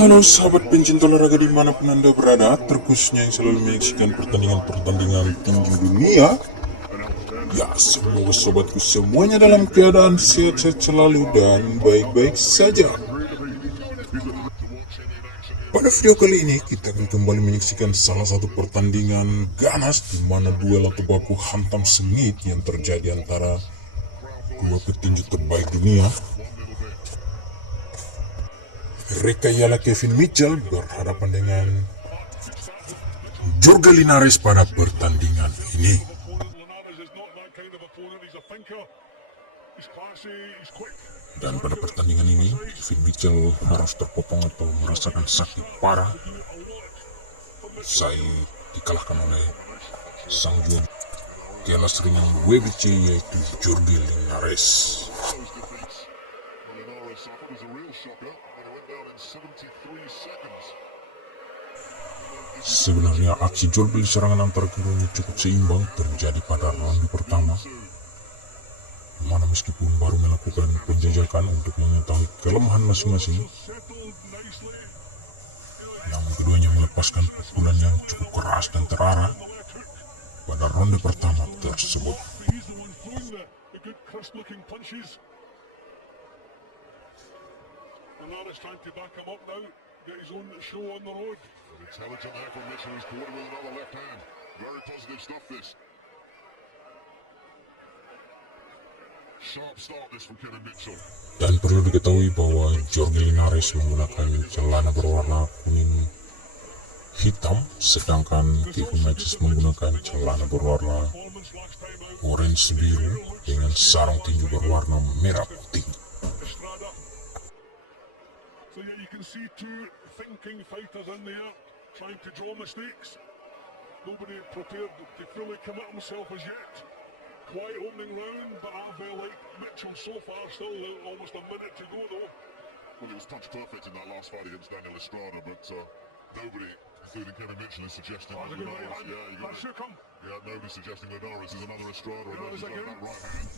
Halo sahabat pencinta olahraga dimanapun anda berada, terkhususnya yang selalu menyaksikan pertandingan-pertandingan tinggi dunia. Ya, semoga sobatku semuanya dalam keadaan sehat-sehat selalu dan baik-baik saja. Pada video kali ini kita akan kembali menyaksikan salah satu pertandingan ganas di mana duel atau baku hantam sengit yang terjadi antara dua petinju terbaik dunia. Mereka ialah Kevin Mitchell berhadapan dengan Jorge Linares pada pertandingan ini. Dan pada pertandingan ini, Kevin Mitchell harus terpotong atau merasakan sakit parah. Usai dikalahkan oleh sang juara kelas ringan WBC yaitu Jorge Linares. Sebenarnya aksi jual beli serangan antar keduanya cukup seimbang terjadi pada ronde pertama, mana meskipun baru melakukan penjajakan untuk mengetahui kelemahan masing-masing, namun keduanya melepaskan pukulan yang cukup keras dan terarah pada ronde pertama tersebut. Dan perlu diketahui bahwa Jorge Linares menggunakan celana berwarna kuning hitam, sedangkan Kevin Mitchell menggunakan celana berwarna orange biru dengan sarung tinju berwarna merah putih. So yeah, you can see two thinking fighters in there trying to draw mistakes. Nobody prepared to fully commit himself as yet. Quiet opening round, but I feel like Mitchell so far still almost a minute to go though. Well, it was touch perfect in that last fight against Daniel Estrada, but nobody, including Kevin Mitchell, is suggesting that nobody's suggesting Linares is another Estrada.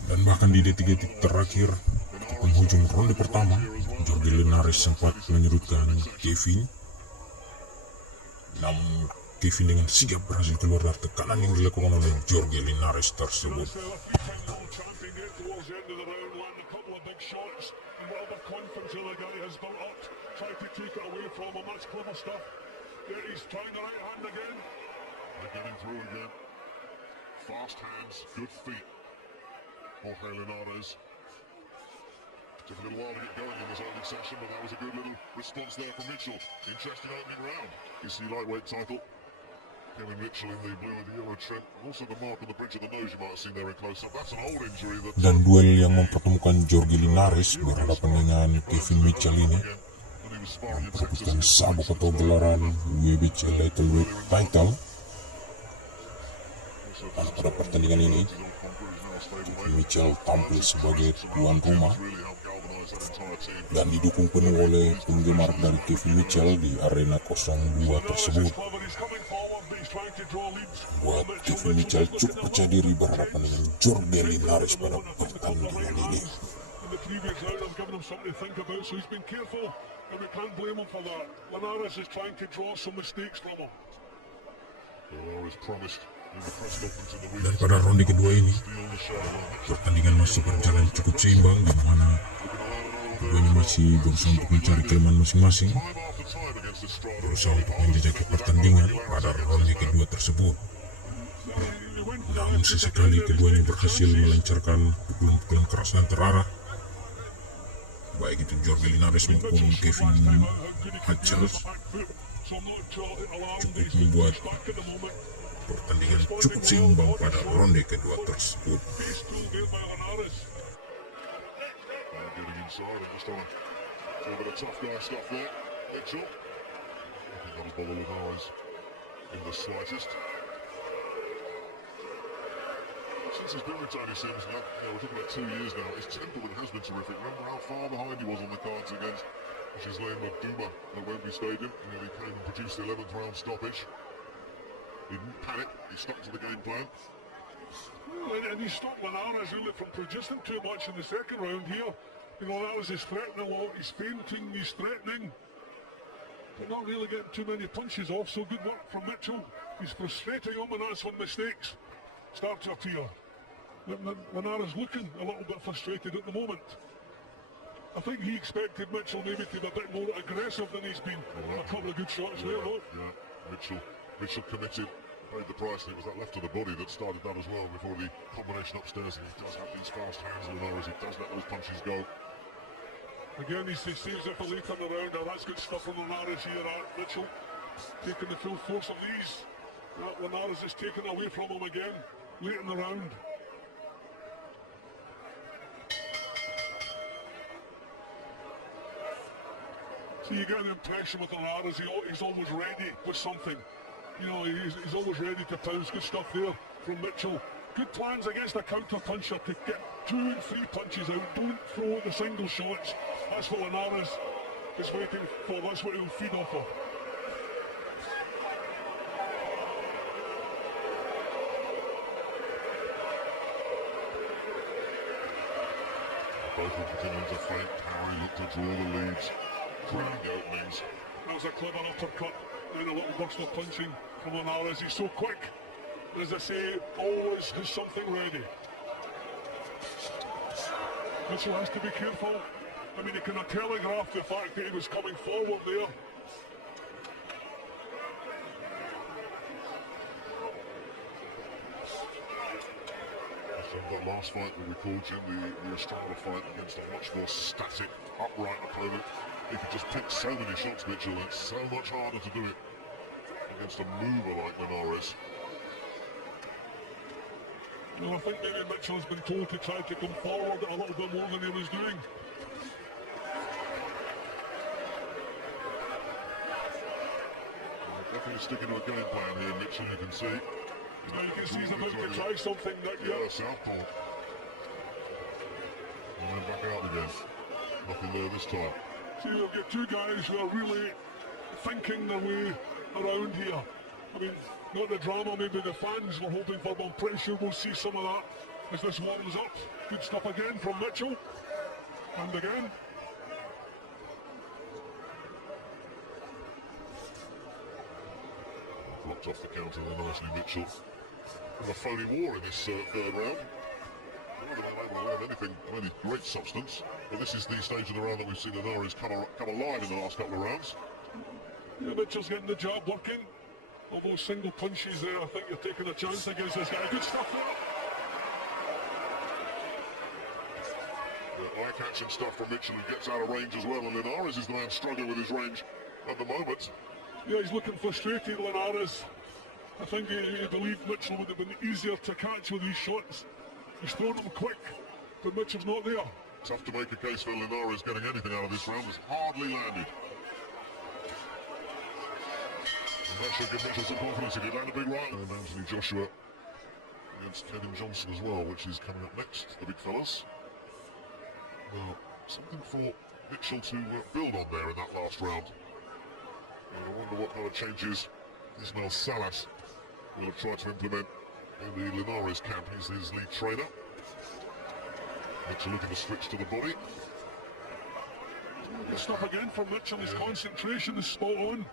Dan bahkan di detik-detik terakhir di penghujung ronde pertama, Jorge Linares sempat menyerutkan Kevin. Namun Kevin dengan sigap berhasil keluar dari tekanan yang dilakukan oleh Jorge Linares tersebut. Fast hands, good feet. Jorge Linares. Took a little while to get going in this opening session, but that was a good little response there from Mitchell. Interesting opening round. You see lightweight title. Kevin Mitchell in the blue with the yellow trim. Also the mark on the bridge of the nose you might have seen there in close-up. That's an old injury that... Dan duel yang mempertemukan Jorge Linares berhadapan dengan Kevin Mitchell ini memperebutkan sabuk atau gelaran WBC lightweight title. Dan pada pertandingan ini, Kevin Mitchell tampil sebagai tuan rumah dan didukung penuh oleh penggemar dari Kevin Mitchell di arena 02 tersebut. Buat Kevin Mitchell cukup percaya diri berhadapan dengan Jorge Linares pada pertandingan ini. Dan pada ronde kedua ini, pertandingan masih berjalan cukup seimbang, di mana keduanya masih berusaha untuk mencari kelemahan masing-masing, berusaha untuk menjajaki pertandingan pada ronde kedua tersebut. Namun sesekali keduanya berhasil melancarkan pukulan-pukulan keras dan terarah, baik itu Jorge Linares maupun Kevin Mitchell, cukup membuat pertandingan cukup seimbang pada ronde kedua tersebut. Since he's been with Tony Sims, we're talking about 2 years now, his tempo has been terrific. Remember how far behind he was on the cards against Gislain Duma at Wembley Stadium? He came and produced the 11th round stoppage. He didn't panic, he stuck to the game plan. And he stopped Linares really from producing too much in the second round here. You know, that was his threatening a lot, he's feinting, he's threatening. but not really getting too many punches off, so good work from Mitchell. He's frustrating him, and that's when mistakes start to appear. Linares looking a little bit frustrated at the moment. I think he expected Mitchell maybe to be a bit more aggressive than he's been. A couple of good shots there, though. Yeah, Mitchell committed, paid the price, and it was that left of the body that started that as well before the combination upstairs. And he does have these fast hands, Linares. He does let those punches go. Again, he saves it for later in the round. Now that's good stuff from Linares here. Mitchell taking the full force of these. Linares is taken away from him again late in the round. So you get the impression with Linares, he's always ready with something. You know, he's always ready to pounce. Good stuff there from Mitchell. Good plans against a counter puncher to get 2 and 3 punches out. Don't throw the single shots. That's what Linares is waiting for. That's what he'll feed off of. Both will continue to fight. Power, look to draw the leads, creating the openings. That was a clever uppercut, then a little burst of punching from Linares. He's so quick. As I say, always has something ready. Mitchell has to be careful. I mean, he can telegraph the fact that he was coming forward there. That last fight that we called Jim, the Estrada fight against a much more static, upright opponent. He could just pick so many shots, Mitchell. It's so much harder to do it against a mover like Linares. Well, I think maybe Mitchell has been told to try to come forward a little bit more than he was doing. Definitely sticking to a game plan here, Mitchell, you can see. Now you can see he's about to try something that southpaw. And then back out again. Nothing there this time. See, we've got 2 guys who are really thinking their way around here. I mean, not the drama, maybe the fans were hoping for, but I'm pretty sure we'll see some of that as this warms up. Good stuff again from Mitchell. And again. Blocked off the counter there nicely, Mitchell. And a phony war in this third round. We're not able to learn anything of any great substance, but this is the stage of the round that we've seen Linares come alive in the last couple of rounds. Yeah, Mitchell's getting the job working. All those single punches there, I think you're taking a chance against this guy. Good stuff there. Eye-catching stuff from Mitchell, who gets out of range as well, and Linares is the man struggling with his range at the moment. Yeah, he's looking frustrated, Linares. I think he believed Mitchell would have been easier to catch with these shots. He's thrown them quick, but Mitchell's not there. Tough to make a case for Linares getting anything out of this round. It's hardly landed. And that should give Mitchell some confidence if he land a big right. And Anthony Joshua against Kevin Johnson as well, which is coming up next, the big fellas. Well, something for Mitchell to build on there in that last round. And I wonder what kind of changes Ismail Salas will have tried to implement in the Linares camp. He's his lead trainer. Mitchell looking to switch to the body. Good stuff again from Mitchell. His concentration is spot on.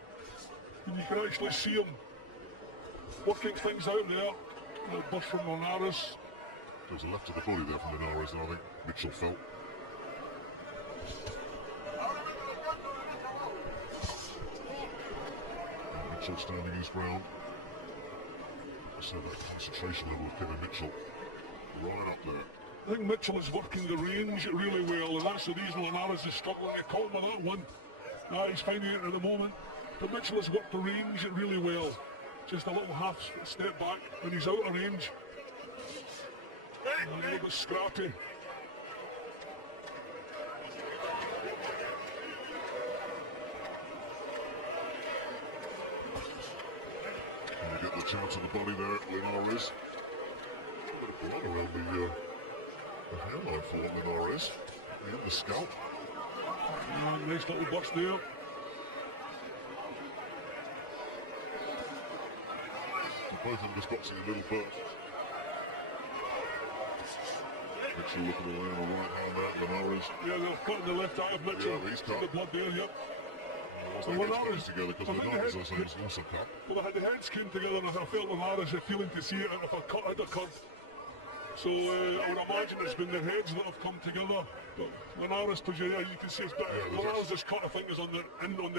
And you can actually see him working things out there. A burst from Linares. There's a left to the body there from Linares, and I think Mitchell felt. And Mitchell standing his ground. I said that concentration level of Kevin Mitchell right up there. I think Mitchell is working the range really well, and that's the reason Linares is struggling. He caught him with that one. He's finding it at the moment. But Mitchell has worked the range really well. Just a little half step back, and he's out of range. And a little bit scrappy. And you get the chance of the body there, Linares. A bit of blood around the hairline for Linares. And the scalp. And nice little burst there. Both of them just boxing a little bit. Mitchell looking to lay on the right hand there, Linares. Yeah, they're cutting the left eye of Mitchell. Yeah, he's cut. The blood there, yep. And As Well, they get Linares close together, because I think Linares the head- is also cut. Well, they had the heads came together, and I felt Linares are feeling to see it if a cut had occurred. So I would imagine it's been their heads that have come together. But Linares, as you can see, it's better. Yeah, Linares' has cut, I think, is on the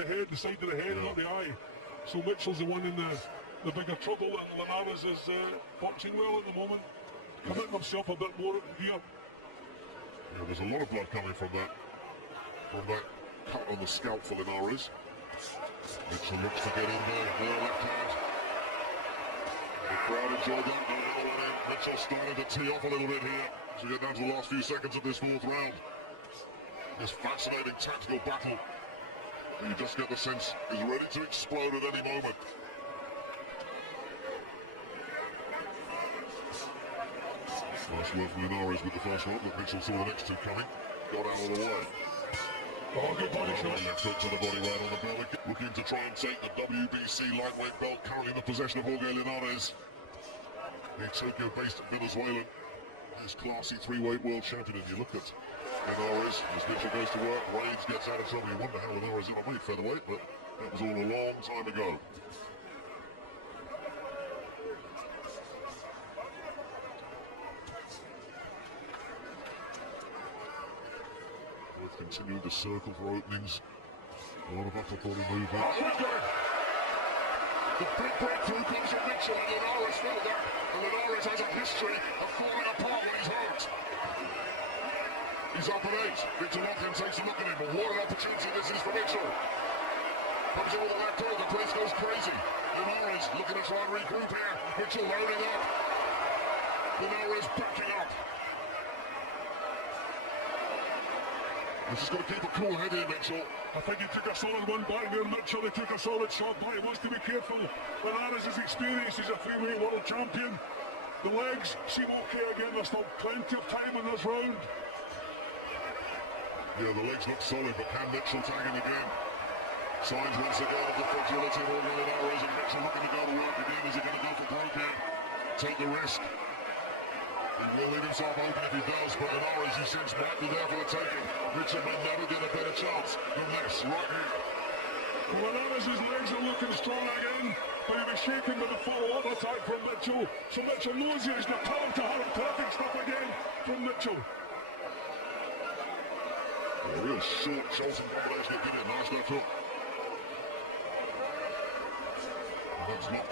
head, the side of the head, Yeah. not the eye. So Mitchell's the one in the bigger trouble, and Linares is boxing well at the moment, committing himself a bit more here. Yeah, there's a lot of blood coming from that cut on the scalp for Linares. Mitchell looks to get in there, left hand. The crowd enjoyed that. Another one in. Mitchell starting to tee off a little bit here as we get down to the last few seconds of this fourth round. This fascinating tactical battle. You just get the sense he's ready to explode at any moment. Nice work from Linares with the first one, but Mitchell saw the next two coming. Got out of the way. Oh, good body shot. Left hook to the body right on the belly. Looking to try and take the WBC lightweight belt, currently in the possession of Jorge Linares. The Tokyo-based Venezuelan is classy three-weight world champion. And you look at Linares as Mitchell goes to work. Reigns gets out of trouble. You wonder how Linares ever made featherweight, but that was all a long time ago. Both continuing to circle for openings. A lot of upper body movement. The big breakthrough comes from Mitchell, and Linares felt that. And Linares has a history of falling apart when he's hurt. He's up at 8. Victor Lachlan takes a look at him, but what an opportunity this is for Mitchell. Comes in with a left hook, the place goes crazy. Linares looking to try and regroup here. Mitchell loading up. Linares backing up. He's just got to keep a cool head here, Mitchell. I think he took a solid one back there, Mitchell. He took a solid shot back. He wants to be careful. Linares is experienced. He's a three-weight world champion. The legs seem okay again. There's still plenty of time in this round. Yeah, the legs look solid, but can Mitchell tag him again? Signs once again of the fragility of Jorge Linares, and Mitchell looking to go to work again. Is he going to go for broke here? Take the risk. He will leave himself open if he does, but Linares, he seems might be there for the taking. Mitchell may never get a better chance than this, right here. Well, Linares' legs are looking strong again, but he'll be shaken with a follow-up attack from Mitchell. So Mitchell knows he's got time to have perfect stuff again from Mitchell. A real short Charlton combination to get in. Nice left hook. And that's not.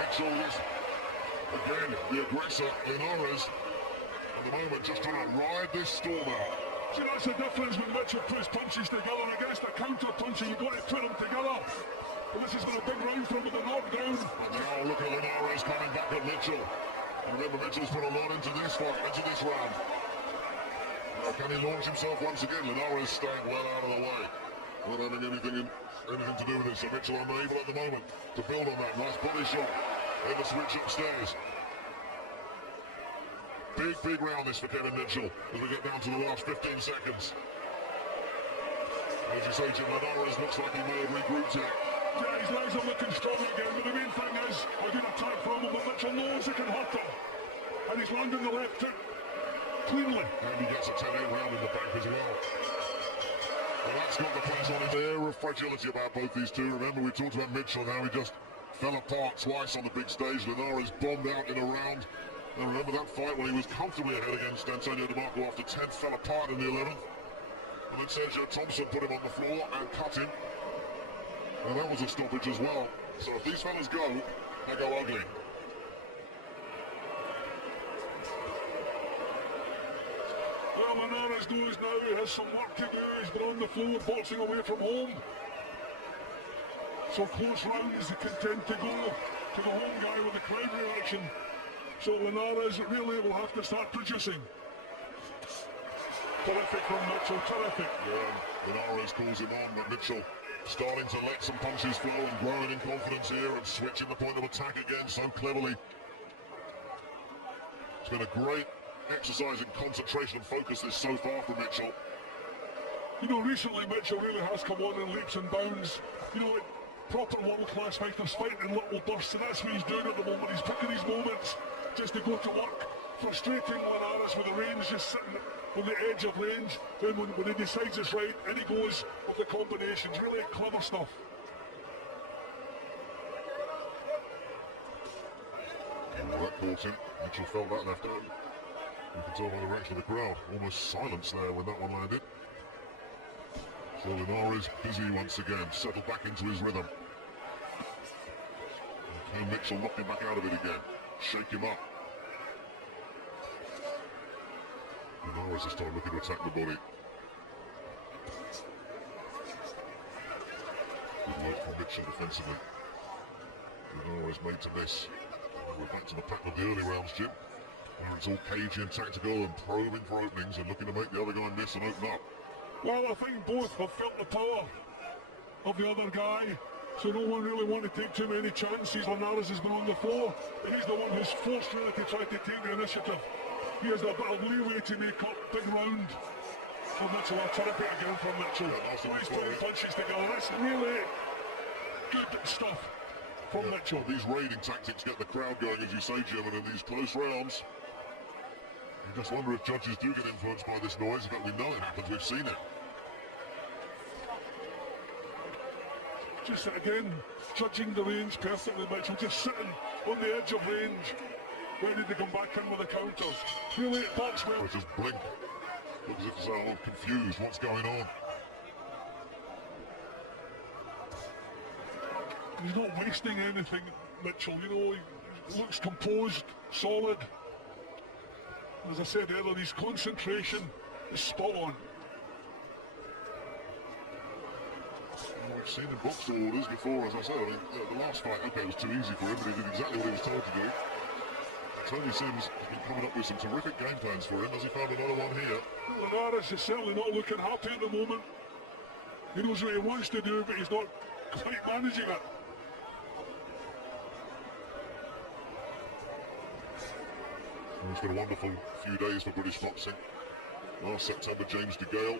Mitchell is, again, the aggressor. Linares, at the moment, just trying to ride this storm out. See, that's the difference when Mitchell puts punches together against a counter-puncher. You've got to put them together. But this has been a big round for him with the knockdown. And now look at Linares coming back at Mitchell. And remember, Mitchell's put a lot into this fight, into this round. Now, can he launch himself once again? Linares staying well out of the way. Not having anything to do with it. So Mitchell unable at the moment to build on that. Nice body shot. And the switch upstairs. Big round this for Kevin Mitchell as we get down to the last 15 seconds. As you say, Jim, Linares looks like he may have regrouped here. Yeah, his legs are looking strong again, but the main thing is, a good attack from him, but Mitchell knows he can hurt him. And he's landing the left hook cleanly. And he gets a 10-8 round in the bank as well. Well, that's got the place on his air of fragility about both these two. Remember, we talked about Mitchell and how he just fell apart twice on the big stage. Linares bombed out in a round. And remember that fight when he was comfortably ahead against Antonio DeMarco after 10th, fell apart in the 11th. And then Sergio Thompson put him on the floor and cut him. And that was a stoppage as well. So if these fellas go, they go ugly. Well, Linares knows now he has some work to do. He's been on the floor boxing away from home. So close rounds, he can tend to go to the home guy with the crowd reaction. So Linares really will have to start producing. Terrific from Mitchell, terrific. Yeah, Linares calls him on, but Mitchell starting to let some punches flow and growing in confidence here and switching the point of attack again so cleverly. It's been a great exercise in concentration and focus this so far from Mitchell. You know, recently Mitchell really has come on in leaps and bounds. You know, proper world-class fighters fighting in little bursts, and that's what he's doing at the moment. He's picking his moments just to go to work. frustrating Linares with the range, just sitting on the edge of range. Then when he decides it's right, and he goes with the combinations. Really clever stuff. Well, that caught him. Mitchell felt that left him. You can tell by the reaction of the crowd. Almost silence there when that one landed. So Linares busy once again, settled back into his rhythm. And Mitchell knocked him back out of it again. Shake him up. Linares this time looking to attack the body. Good work from Mitchell defensively. Linares made to miss. We're back to the pattern of the early rounds, Jim. Where it's all cagey and tactical and probing for openings and looking to make the other guy miss and open up. Well, I think both have felt the power of the other guy, so no one really wanted to take too many chances. Linares has been on the floor, and he's the one who's forced really to try to take the initiative. He has a bit of leeway to make up big round for Mitchell. Terrific again from Mitchell. Nice putting punches together. That's really good stuff from Mitchell. These raiding tactics get the crowd going, as you say, Jim, and in these close rounds, you just wonder if judges do get influenced by this noise. But we know it happens, we've seen it. Just again, judging the range perfectly, Mitchell, just sitting on the edge of range, ready to come back in with the counters. Really, it works well. Just blink. Looks as if he's all confused. What's going on? He's not wasting anything, Mitchell. You know, he looks composed, solid. As I said earlier, his concentration is spot on. We've seen him box orders before, as I said. I mean, the last fight, okay, it was too easy for him, but he did exactly what he was told to do. Tony Sims has been coming up with some terrific game plans for him. Has he found another one here? Linares is certainly not looking happy at the moment. He knows what he wants to do, but he's not quite managing it. It's been a wonderful few days for British boxing. Last September, James DeGale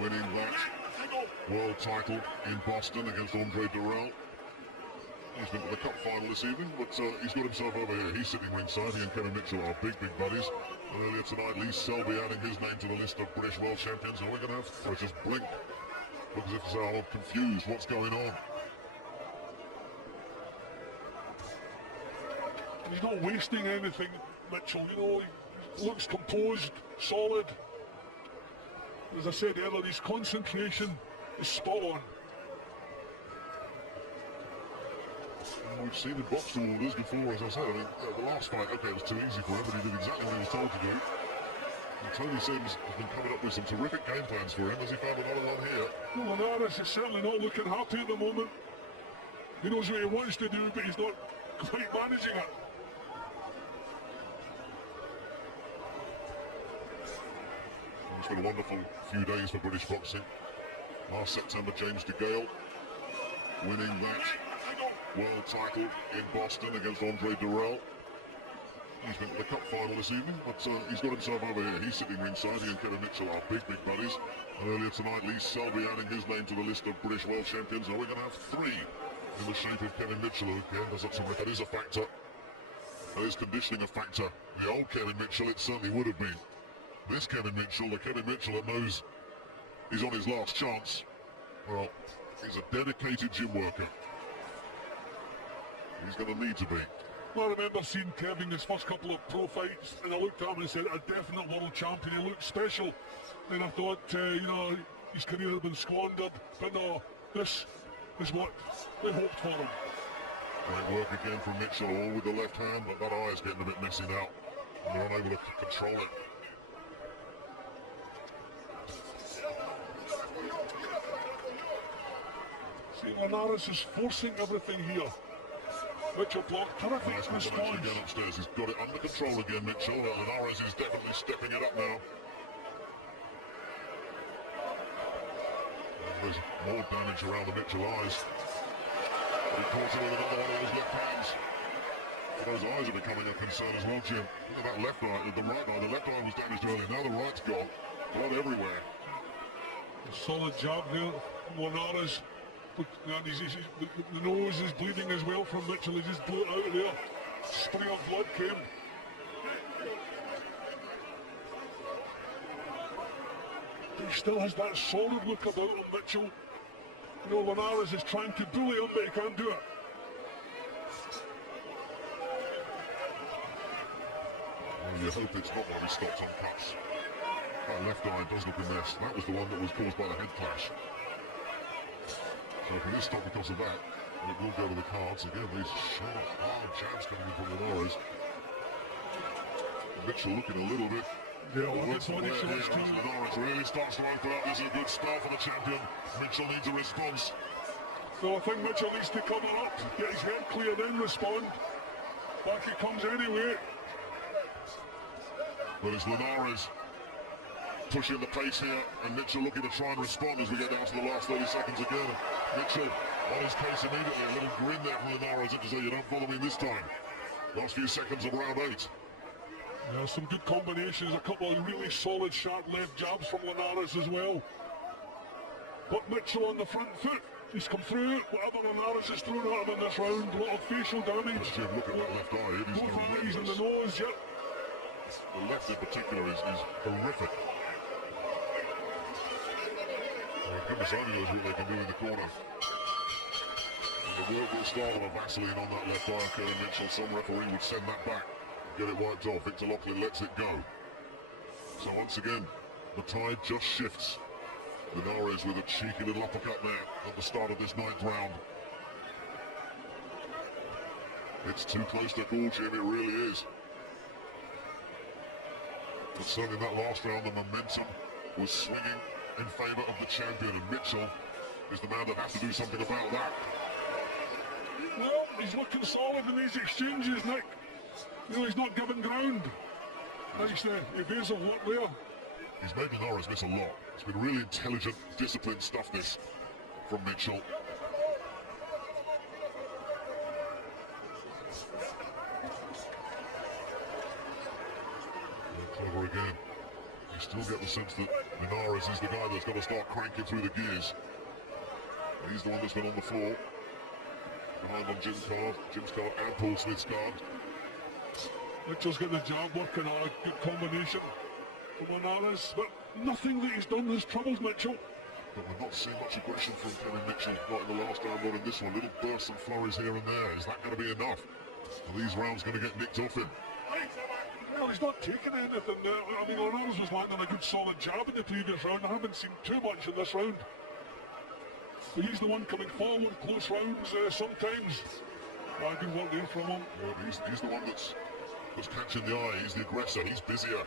winning that world title in Boston against Andre Durrell. He's been to the cup final this evening, but he's got himself over here. He's sitting ringside. He and Kevin Mitchell are big buddies. And earlier tonight, Lee Selby adding his name to the list of British world champions. And we're going to have to just blink. Look as if he's all confused. What's going on? He's not wasting anything, Mitchell. You know, he looks composed, solid. As I said earlier, his concentration is spot on. We've seen him box orders before, as I said. I mean, the last fight, okay, it was too easy for him, but he did exactly what he was told to do. And Tony Sims has been coming up with some terrific game plans for him. Has he found another one here? Well, Linares is certainly not looking happy at the moment. He knows what he wants to do, but he's not quite managing it. It's been a wonderful few days for British boxing. Last September, James DeGale winning that world title in Boston against Andre Durrell. He's been to the cup final this evening, but he's got himself over here. He's sitting ringside. He and Kevin Mitchell are big buddies. And earlier tonight, Lee Selby adding his name to the list of British world champions. And we're going to have three in the shape of Kevin Mitchell, who again does up some work. That is a factor. That is conditioning a factor. The old Kevin Mitchell, it certainly would have been. This Kevin Mitchell, the Kevin Mitchell that knows he's on his last chance, well, he's a dedicated gym worker. He's going to need to be. Well, I remember seeing Kevin his first couple of pro fights, and I looked at him and said, a definite world champion. He looked special. And I thought, you know, his career had been squandered. But no, this is what they hoped for him. Great work again from Mitchell, all with the left hand, but that eye is getting a bit messy now. And they're unable to control it. See, Linares is forcing everything here. Mitchell blocked, terrific response. Again upstairs. He's got it under control again, Mitchell. Linares is definitely stepping it up now. There's more damage around the Mitchell eyes. He caught him with another one of those left hands. Those eyes are becoming a concern as well, Jim. Look at that left eye, the right eye. The left eye was damaged earlier. Now the right's gone. Blood everywhere. A solid job there, Linares. And the nose is bleeding as well from Mitchell. He just blew it out of there. Spray of blood came. he still has that solid look about him, Mitchell. You know, Linares is trying to bully him, but he can't do it. Well, you hope it's not one of his stops on cuts. That left eye does look a mess. That was the one that was caused by the head clash. So if it is stopped because of that, it will go to the cards. Again, these short, hard jabs coming in from Linares. Mitchell looking a little bit. Yeah, well, that's what he shows too. Linares really starts to open up. This is a good start for the champion. Mitchell needs a response. So I think Mitchell needs to cover up, get his head clear, then respond. Back he comes anyway. But it's Linares pushing the pace here, and Mitchell looking to try and respond as we get down to the last 30 seconds again. Mitchell on his case immediately, a little grin there from Linares to say, you don't follow me this time. Last few seconds of round 8. Yeah, some good combinations, a couple of really solid sharp left jabs from Linares as well. But Mitchell on the front foot, he's come through. Whatever Linares has thrown at him in this round, a lot of facial damage. But Jim, look at that left eye, it is both eyes and horrendous. the nose, yep. The left in particular is horrific. Well, goodness only knows what they can do in the corner. And the work will start on a Vaseline on that left eye, Kevin Mitchell. Some referee would send that back, get it wiped off. Victor Locklin lets it go. So once again, the tide just shifts. Linares with a cheeky little uppercut there at the start of this 9th round. It's too close to call, Jim, it really is. But certainly in that last round, the momentum was swinging in favour of the champion, and Mitchell is the man that has to do something about that. Well, he's looking solid in these exchanges, Nick. You know, he's not giving ground. Nice evasive work there. He's made Linares miss a lot. It's been really intelligent, disciplined stuff, this, from Mitchell. Clever again. You still get the sense that Linares is the guy that's got to start cranking through the gears. He's the one that's been on the floor. Behind on Jim's card and Paul Smith's card. Mitchell's getting the job working on a good combination from Linares, but nothing that he's done has troubled Mitchell. But we're not seeing much aggression from Kevin Mitchell, not in the last round, not in this one. Little bursts and flurries here and there. Is that going to be enough? Are these rounds going to get nicked off him? Well, he's not taking anything there. I mean, Linares was landing a good solid jab in the previous round. I haven't seen too much in this round. But he's the one coming forward, close rounds sometimes. Good work there from him. Yeah, he's the one that's catching the eye. He's the aggressor. He's busier.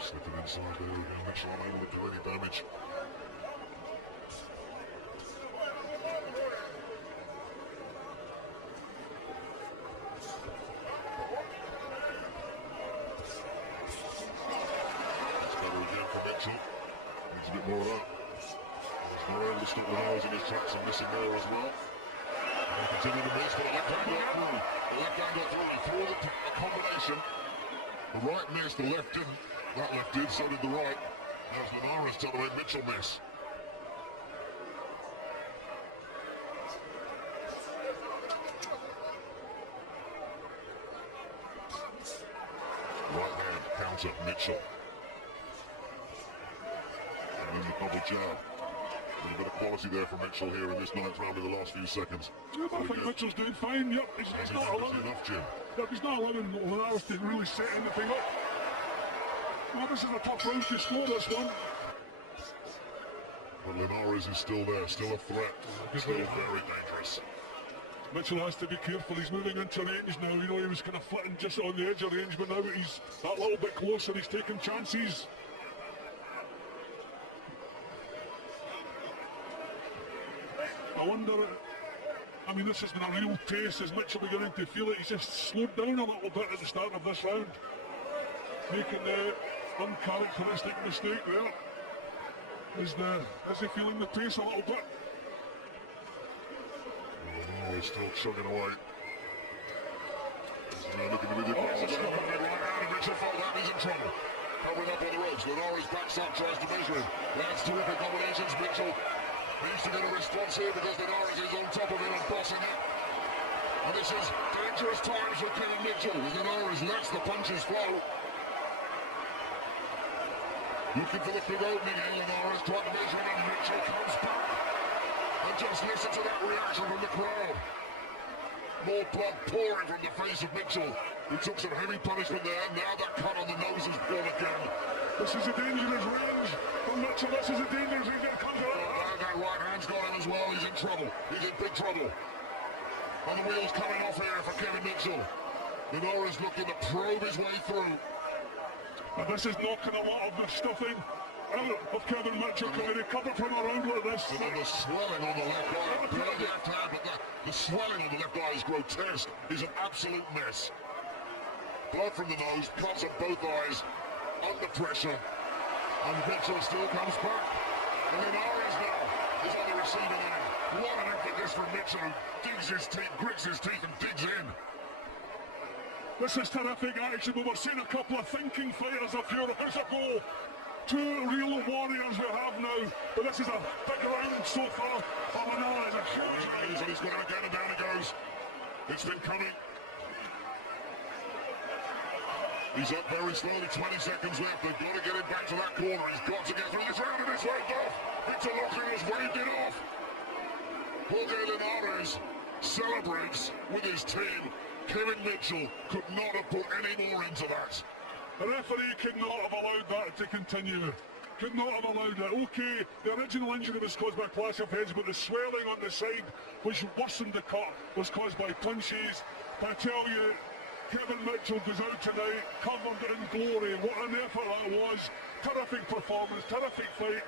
Slipping inside there again. Mitchell unable to do any damage. Needs a bit more of that. He's not able to stop Linares in his tracks and missing there as well. And they continue to miss, but a left hand got through. The left hand got through. He threw a combination. The right missed, the left didn't. That left did, so did the right. As Linares trying to make Mitchell miss. Right hand counter Mitchell. And then the double jab. A little bit of quality there from Mitchell here in this 9th round in the last few seconds. Yeah, I think Mitchell's doing fine. Yep, he's not allowing enough, Jim. Yep, he's not allowing Linares to really set anything up. Well, this is a tough round to score, this one. But Linares is still there, still a threat, still very dangerous. Mitchell has to be careful. He's moving into range now. You know, he was kind of flitting just on the edge of range, but now he's that little bit closer. He's taking chances. I wonder, I mean, this has been a real pace. Is Mitchell beginning to feel it? He's just slowed down a little bit at the start of this round, making the uncharacteristic mistake there. Is he feeling the pace a little bit? Oh, he's still chugging away. He's now looking to be the aggressive. Mitchell fell down, he's in trouble. Covering up on the ropes. Linares backs up, tries to measure him. Lands terrific combinations. Mitchell needs to get a response here because Linares is on top of him and bossing up. And this is dangerous times for Kevin Mitchell. Linares lets the punches flow. Looking for the big opening here. Linares trying to measure him, and Mitchell comes back. And just listen to that reaction from the crowd. More blood pouring from the face of Mitchell, who took some heavy punishment there. Now that cut on the nose is born again. This is a dangerous range from Mitchell. This is a dangerous range. Here comes it. That right hand's got him as well. He's in trouble. He's in big trouble. And the wheels coming off here for Kevin Mitchell. Linares looking to probe his way through. And this is knocking a lot of the stuffing out of Kevin Mitchell. Can he recover from a round like this? And then the swelling on the left eye. Bare left hand, but the swelling on the left eye is grotesque. He's an absolute mess. Blood from the nose, cuts on both eyes, under pressure. And Mitchell still comes back. And Linares now is on the receiving end. What an effort this from Mitchell, who digs his teeth, grits his teeth and digs in. This is terrific action, but we've seen a couple of thinking fighters a few rounds ago. Two real warriors we have now, but this is a big round so far. Linares, a huge round. And he's going again, and down he goes. It's been coming. He's up very slowly, 20 seconds left. They've got to get him back to that corner. He's got to get through this round, and it's waved off. Victor Lockley has waved it off. Jorge Linares celebrates with his team. Kevin Mitchell could not have put any more into that. The referee could not have allowed that to continue. Could not have allowed it. Okay, the original injury was caused by clash of heads, but the swelling on the side, which worsened the cut, was caused by punches. But I tell you, Kevin Mitchell goes out tonight, covered in glory. What an effort that was. Terrific performance, terrific fight.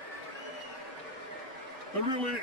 And really,